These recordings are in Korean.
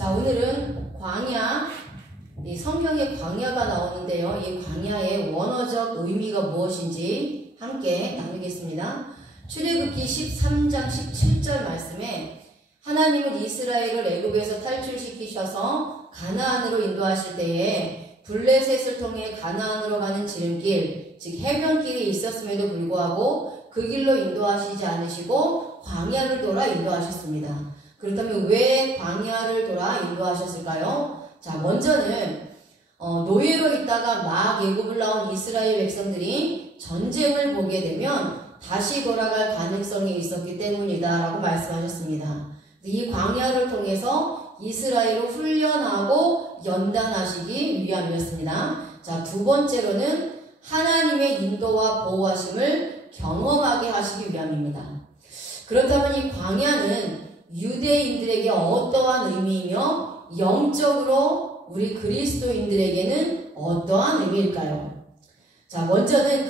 자, 오늘은 광야, 이 성경에 광야가 나오는데요. 이 광야의 원어적 의미가 무엇인지 함께 나누겠습니다. 출애굽기 13장 17절 말씀에 하나님은 이스라엘을 애굽에서 탈출시키셔서 가나안으로 인도하실 때에 블레셋을 통해 가나안으로 가는 지름길, 즉 해변길이 있었음에도 불구하고 그 길로 인도하시지 않으시고 광야를 돌아 인도하셨습니다. 그렇다면 왜 광야를 돌아 인도하셨을까요? 자, 먼저는 노예로 있다가 막 애굽을 나온 이스라엘 백성들이 전쟁을 보게 되면 다시 돌아갈 가능성이 있었기 때문이다라고 말씀하셨습니다. 이 광야를 통해서 이스라엘을 훈련하고 연단하시기 위함이었습니다. 자, 두 번째로는 하나님의 인도와 보호하심을 경험하게 하시기 위함입니다. 그렇다면 이 광야는 유대인들에게 어떠한 의미이며 영적으로 우리 그리스도인들에게는 어떠한 의미일까요? 자, 먼저는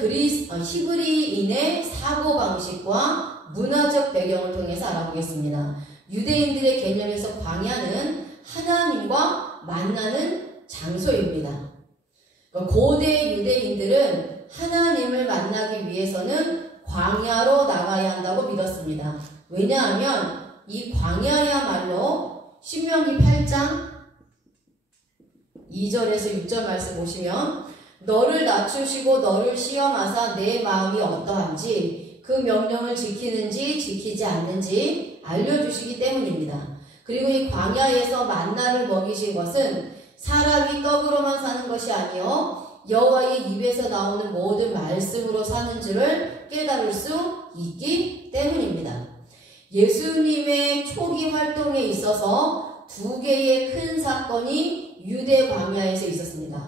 히브리인의 사고방식과 문화적 배경을 통해서 알아보겠습니다. 유대인들의 개념에서 광야는 하나님과 만나는 장소입니다. 고대 유대인들은 하나님을 만나기 위해서는 광야로 나가야 한다고 믿었습니다. 왜냐하면 이 광야야말로 신명기 8장 2절에서 6절 말씀 보시면 너를 낮추시고 너를 시험하사 내 마음이 어떠한지 그 명령을 지키는지 지키지 않는지 알려주시기 때문입니다. 그리고 이 광야에서 만나를 먹이신 것은 사람이 떡으로만 사는 것이 아니요 여호와의 입에서 나오는 모든 말씀으로 사는 줄을 깨달을 수 있기 때문입니다. 예수님의 초기 활동에 있어서 두 개의 큰 사건이 유대 광야에서 있었습니다.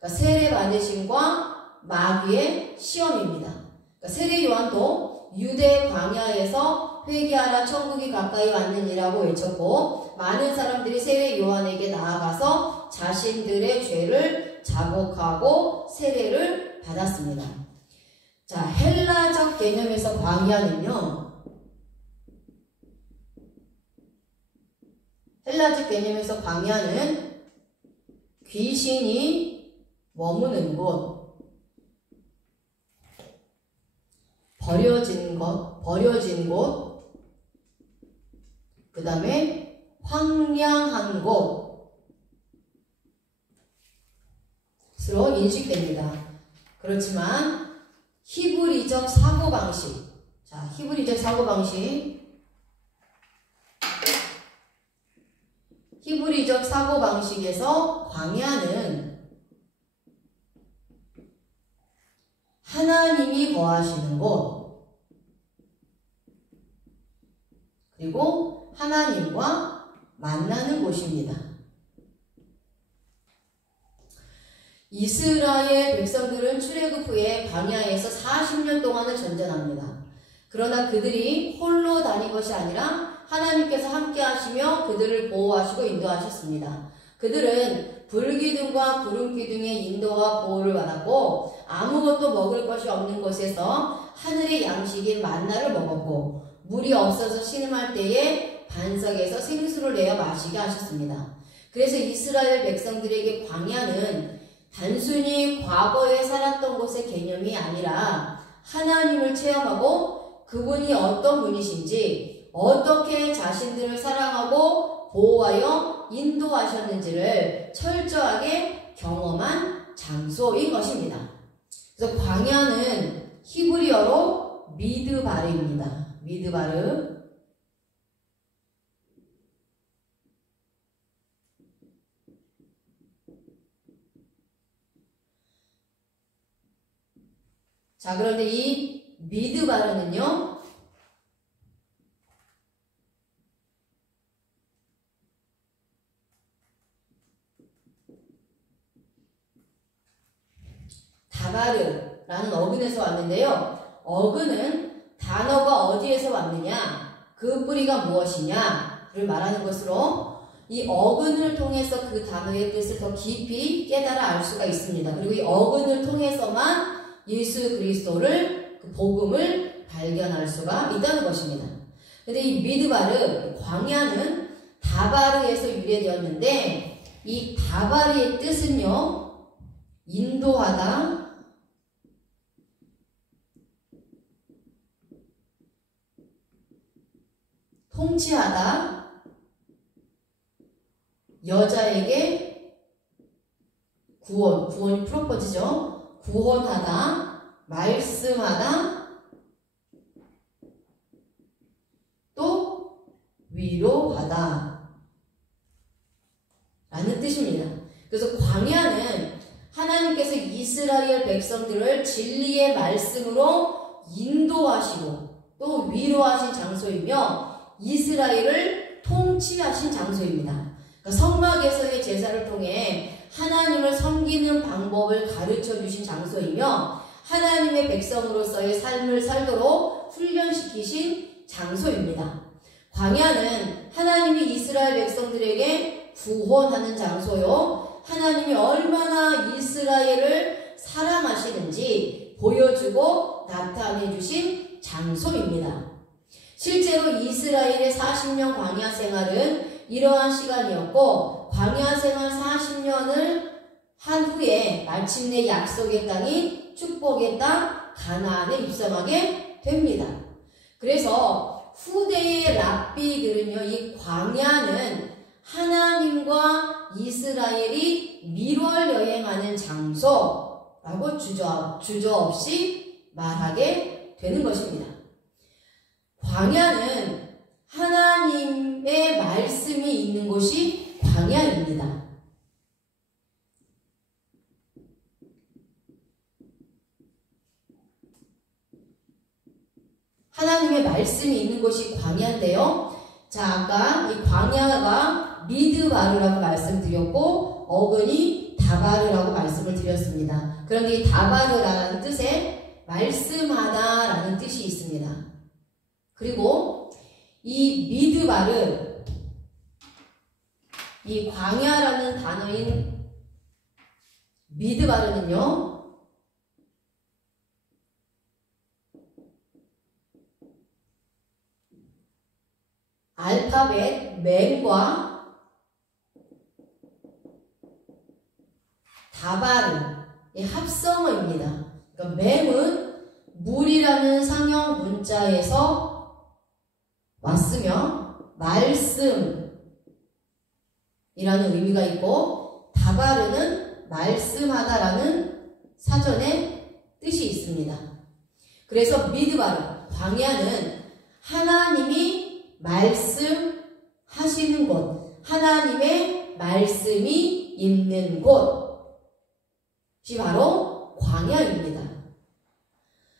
그러니까 세례 받으심과 마귀의 시험입니다. 그러니까 세례 요한도 유대 광야에서 회개하라 천국이 가까이 왔느니라고 외쳤고 많은 사람들이 세례 요한에게 나아가서 자신들의 죄를 자복하고 세례를 받았습니다. 자, 헬라적 개념에서 광야는요, 헬라적 개념에서 광야는 귀신이 머무는 곳, 버려진 곳, 그 다음에 황량한 곳으로 인식됩니다. 그렇지만 히브리적 사고방식, 자, 히브리적 사고방식에서 광야는 하나님이 거하시는 곳, 그리고 하나님과 만나는 곳입니다. 이스라엘 백성들은 출애굽 후에 광야에서 40년 동안을 전전합니다. 그러나 그들이 홀로 다닌 것이 아니라 하나님께서 함께 하시며 그들을 보호하시고 인도하셨습니다. 그들은 불기둥과 구름기둥의 인도와 보호를 받았고 아무것도 먹을 것이 없는 곳에서 하늘의 양식인 만나를 먹었고 물이 없어서 신음할 때에 반석에서 생수를 내어 마시게 하셨습니다. 그래서 이스라엘 백성들에게 광야는 단순히 과거에 살았던 곳의 개념이 아니라 하나님을 체험하고 그분이 어떤 분이신지 어떻게 자신들을 사랑하고 보호하여 인도하셨는지를 철저하게 경험한 장소인 것입니다. 그래서 광야는 히브리어로 미드바르입니다. 미드바르. 자, 그런데 이 미드바르는요, 다바르라는 어근에서 왔는데요. 어근은 단어가 어디에서 왔느냐, 그 뿌리가 무엇이냐를 말하는 것으로 이 어근을 통해서 그 단어의 뜻을 더 깊이 깨달아 알 수가 있습니다. 그리고 이 어근을 통해서만 예수 그리스도를, 그 복음을 발견할 수가 있다는 것입니다. 근데 이 미드바르, 광야는 다바르에서 유래되었는데 이 다바르의 뜻은요, 인도하다, 통치하다, 여자에게 구원이 프로포즈죠. 구원하다, 말씀하다, 또 위로하다 라는 뜻입니다. 그래서 광야는 하나님께서 이스라엘 백성들을 진리의 말씀으로 인도하시고 또 위로하신 장소이며 이스라엘을 통치하신 장소입니다. 그러니까 성막에서의 제사를 통해 하나님을 섬기는 방법을 가르쳐 주신 장소이며 하나님의 백성으로서의 삶을 살도록 훈련시키신 장소입니다. 광야는 하나님이 이스라엘 백성들에게 구원하는 장소요, 하나님이 얼마나 이스라엘을 사랑하시는지 보여주고 나타내 주신 장소입니다. 실제로 이스라엘의 40년 광야 생활은 이러한 시간이었고, 광야 생활 40년을 한 후에 마침내 약속의 땅인 축복의 땅 가나안에 입성하게 됩니다. 그래서 후대의 랍비들은요, 이 광야는 하나님과 이스라엘이 밀월 여행하는 장소라고 주저없이 말하게 되는 것입니다. 광야는 하나님의 말씀이 있는 곳이 광야입니다. 하나님의 말씀이 있는 곳이 광야인데요. 자, 아까 이 광야가 미드바르라고 말씀드렸고 어근이 다바르라고 말씀을 드렸습니다. 그런데 이 다바르라는 뜻에 말씀하다라는 뜻이 있습니다. 그리고 이 미드바르, 이 광야라는 단어인 미드바르는요, 알파벳 mem과 다바르의 합성어입니다. 그러니까 mem은 물이라는 상형 문자에서 왔으며 말씀이라는 의미가 있고, 다바르는 말씀하다라는 사전에 뜻이 있습니다. 그래서 미드바르, 광야는 하나님이 말씀하시는 곳, 하나님의 말씀이 있는 곳이 바로 광야입니다.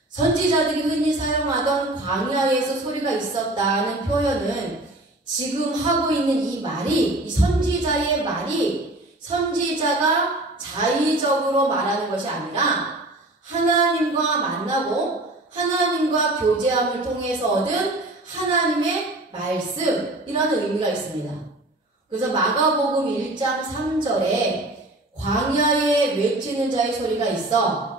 선지자들이 흔히 사용하던 광야에서 소리가 있었다는 표현은 지금 하고 있는 이 말이, 이 선지자의 말이 선지자가 자의적으로 말하는 것이 아니라 하나님과 만나고 하나님과 교제함을 통해서 얻은 하나님의 말씀이라는 의미가 있습니다. 그래서 마가복음 1장 3절에 광야에 외치는 자의 소리가 있어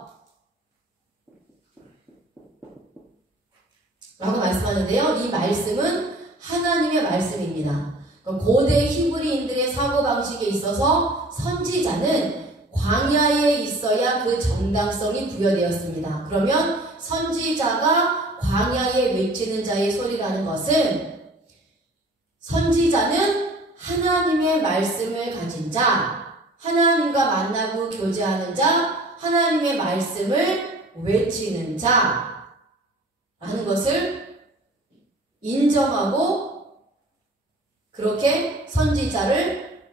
라고 말씀하는데요. 이 말씀은 하나님의 말씀입니다. 고대 히브리인들의 사고방식에 있어서 선지자는 광야에 있어야 그 정당성이 부여되었습니다. 그러면 선지자가 광야에 외치는 자의 소리라는 것은 선지자는 하나님의 말씀을 가진 자, 하나님과 만나고 교제하는 자, 하나님의 말씀을 외치는 자 라는 것을 인정하고 그렇게 선지자를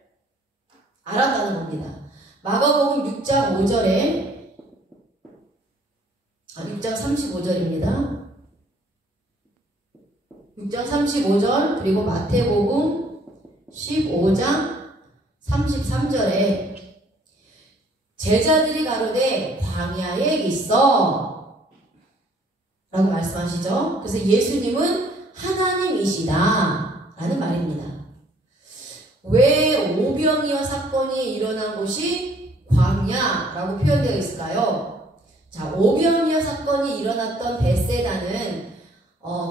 알았다는 겁니다. 마가복음 6장 5절에 6장 35절입니다. 6장 35절 그리고 마태복음 15장 33절에 제자들이 가로되 광야에 있어 라고 말씀하시죠. 그래서 예수님은 하나님이시다 라는 말입니다. 왜 오병이어 사건이 일어난 곳이 광야라고 표현되어 있을까요? 자, 오병이어 사건이 일어났던 벳세다는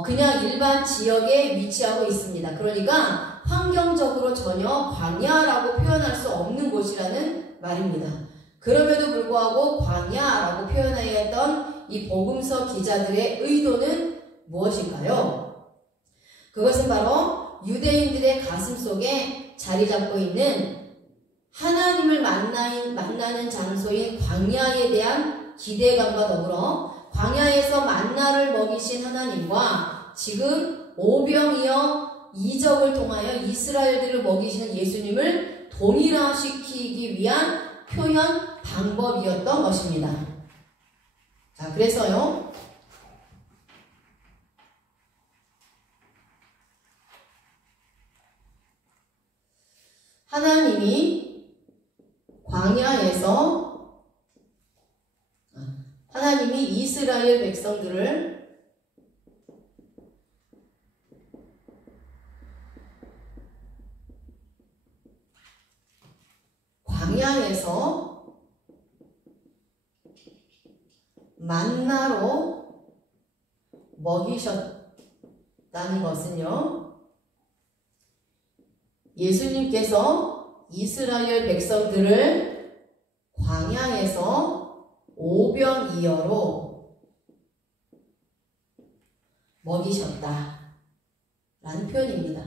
그냥 일반 지역에 위치하고 있습니다. 그러니까 환경적으로 전혀 광야라고 표현할 수 없는 곳이라는 말입니다. 그럼에도 불구하고 광야라고 표현하여 했던 이 복음서 기자들의 의도는 무엇일까요? 그것은 바로 유대인들의 가슴 속에 자리 잡고 있는 하나님을 만나는 장소인 광야에 대한 기대감과 더불어 광야에서 만나를 먹이신 하나님과 지금 오병이어 이적을 통하여 이스라엘들을 먹이시는 예수님을 동일화시키기 위한 표현 방법이었던 것입니다. 자, 그래서요. 하나님이 이스라엘 백성들을 광야에서 만나로 먹이셨다는 것은요, 예수님께서 이스라엘 백성들을 광야에서 오병이어로 먹이셨다라는 표현입니다.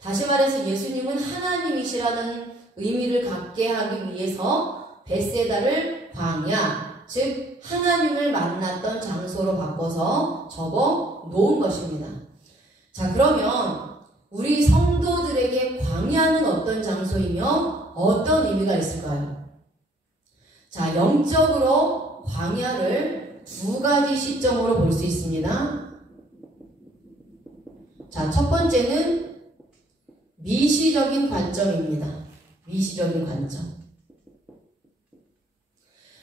다시 말해서 예수님은 하나님이시라는 의미를 갖게 하기 위해서 벳세다를 광야, 즉 하나님을 만났던 장소로 바꿔서 적어 놓은 것입니다. 자, 그러면 우리 성도들에게 광야는 어떤 장소이며 어떤 의미가 있을까요? 자, 영적으로 광야를 두 가지 시점으로 볼 수 있습니다. 자, 첫 번째는 미시적인 관점입니다. 미시적인 관점.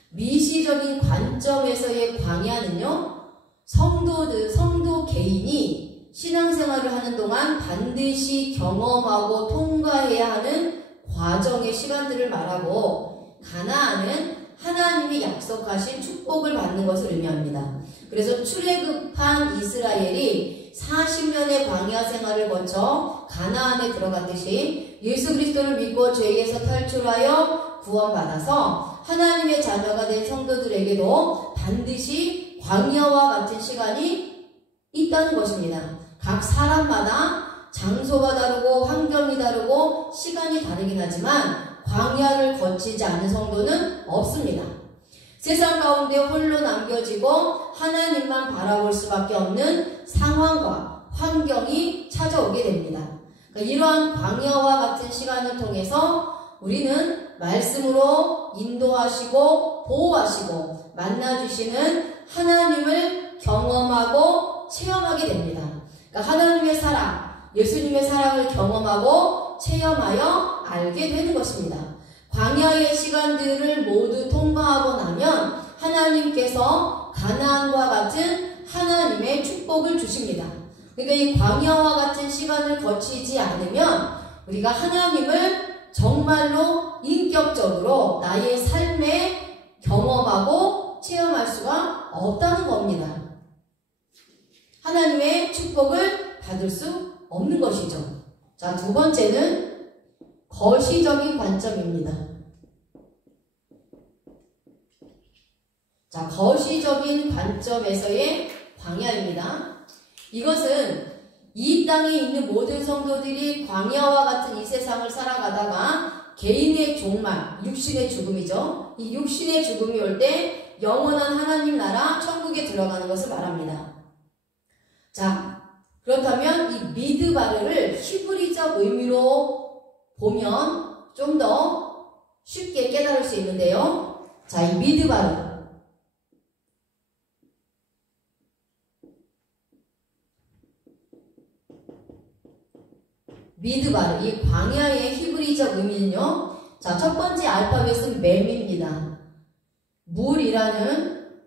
미시적인 관점에서의 광야는요, 성도 개인이 신앙생활을 하는 동안 반드시 경험하고 통과해야 하는 과정의 시간들을 말하고, 가나안은 하나님이 약속하신 축복을 받는 것을 의미합니다. 그래서 출애굽한 이스라엘이 40년의 광야 생활을 거쳐 가나안에 들어갔듯이 예수 그리스도를 믿고 죄에서 탈출하여 구원받아서 하나님의 자녀가 된 성도들에게도 반드시 광야와 같은 시간이 있다는 것입니다. 각 사람마다 장소가 다르고 환경이 다르고 시간이 다르긴 하지만 광야를 거치지 않은 성도는 없습니다. 세상 가운데 홀로 남겨지고 하나님만 바라볼 수밖에 없는 상황과 환경이 찾아오게 됩니다. 그러니까 이러한 광야와 같은 시간을 통해서 우리는 말씀으로 인도하시고 보호하시고 만나주시는 하나님을 경험하고 체험하게 됩니다. 그러니까 하나님의 사랑, 예수님의 사랑을 경험하고 체험하여 알게 되는 것입니다. 광야의 시간들을 모두 통과하고 나면 하나님께서 가나안과 같은 하나님의 축복을 주십니다. 그러니까 이 광야와 같은 시간을 거치지 않으면 우리가 하나님을 정말로 인격적으로 나의 삶에 경험하고 체험할 수가 없다는 겁니다. 하나님의 축복을 받을 수 없는 것이죠. 자, 두 번째는 거시적인 관점입니다. 자, 거시적인 관점에서의 광야입니다. 이것은 이 땅에 있는 모든 성도들이 광야와 같은 이 세상을 살아가다가 개인의 종말, 육신의 죽음이죠. 이 육신의 죽음이 올 때 영원한 하나님 나라 천국에 들어가는 것을 말합니다. 자, 그렇다면 이 미드바르를 히브리적 의미로 보면 좀 더 쉽게 깨달을 수 있는데요. 자, 이 미드바르. 미드바르, 이 광야의 히브리적 의미는요. 자, 첫 번째 알파벳은 mem입니다. 물이라는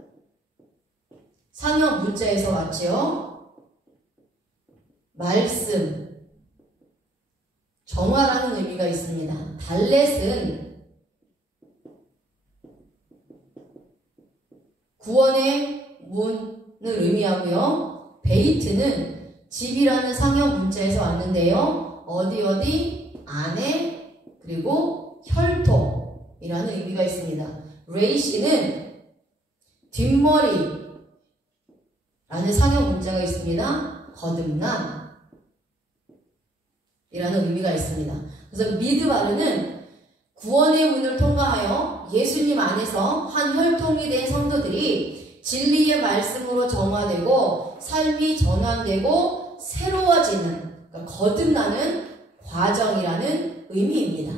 상형 문자에서 왔죠. 말씀, 정화라는 의미가 있습니다. 달렛은 구원의 문을 의미하고요. 베이트는 집이라는 상형 문자에서 왔는데요. 어디 아내, 그리고 혈통이라는 의미가 있습니다. 레이시는 뒷머리라는 상형 문자가 있습니다. 거듭남 이라는 의미가 있습니다. 그래서 미드바르는 구원의 문을 통과하여 예수님 안에서 한 혈통이 된 성도들이 진리의 말씀으로 정화되고 삶이 전환되고 새로워지는, 그러니까 거듭나는 과정이라는 의미입니다.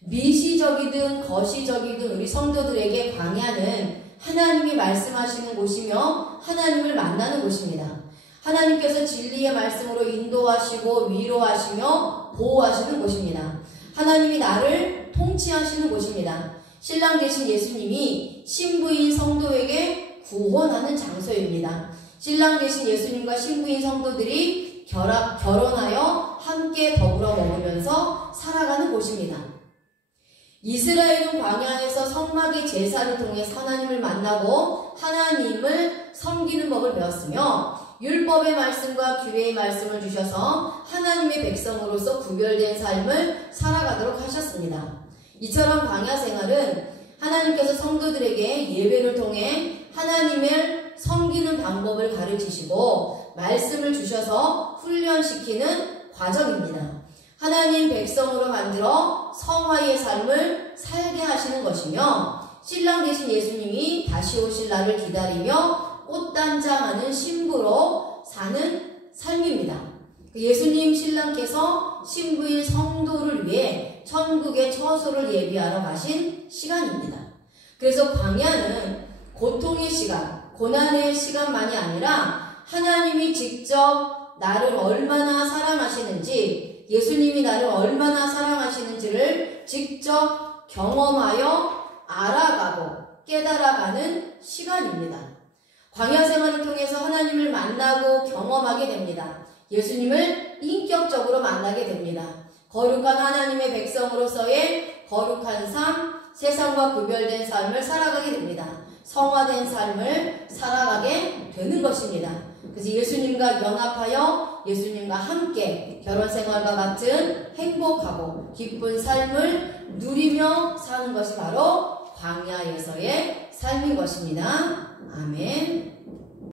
미시적이든 거시적이든 우리 성도들에게 광야는 하나님이 말씀하시는 곳이며 하나님을 만나는 곳입니다. 하나님께서 진리의 말씀으로 인도하시고 위로하시며 보호하시는 곳입니다. 하나님이 나를 통치하시는 곳입니다. 신랑 되신 예수님이 신부인 성도에게 구원하는 장소입니다. 신랑 되신 예수님과 신부인 성도들이 결혼하여 함께 더불어 먹으면서 살아가는 곳입니다. 이스라엘은 광야에서 성막의 제사를 통해 하나님을 만나고 하나님을 섬기는 법을 배웠으며 율법의 말씀과 규례의 말씀을 주셔서 하나님의 백성으로서 구별된 삶을 살아가도록 하셨습니다. 이처럼 광야 생활은 하나님께서 성도들에게 예배를 통해 하나님을 섬기는 방법을 가르치시고 말씀을 주셔서 훈련시키는 과정입니다. 하나님 백성으로 만들어 성화의 삶을 살게 하시는 것이며 신랑 되신 예수님이 다시 오실 날을 기다리며 꽃단장하는 신부로 사는 삶입니다. 예수님 신랑께서 신부인 성도를 위해 천국의 처소를 예비하러 가신 시간입니다. 그래서 광야는 고통의 시간, 고난의 시간만이 아니라 하나님이 직접 나를 얼마나 사랑하시는지, 예수님이 나를 얼마나 사랑하시는지를 직접 경험하여 알아가고 깨달아가는 시간입니다. 광야 생활을 통해서 하나님을 만나고 경험하게 됩니다. 예수님을 인격적으로 만나게 됩니다. 거룩한 하나님의 백성으로서의 거룩한 삶, 세상과 구별된 삶을 살아가게 됩니다. 성화된 삶을 살아가게 되는 것입니다. 그래서 예수님과 연합하여 예수님과 함께 결혼생활과 같은 행복하고 기쁜 삶을 누리며 사는 것이 바로 광야에서의 삶인 것입니다. 아멘.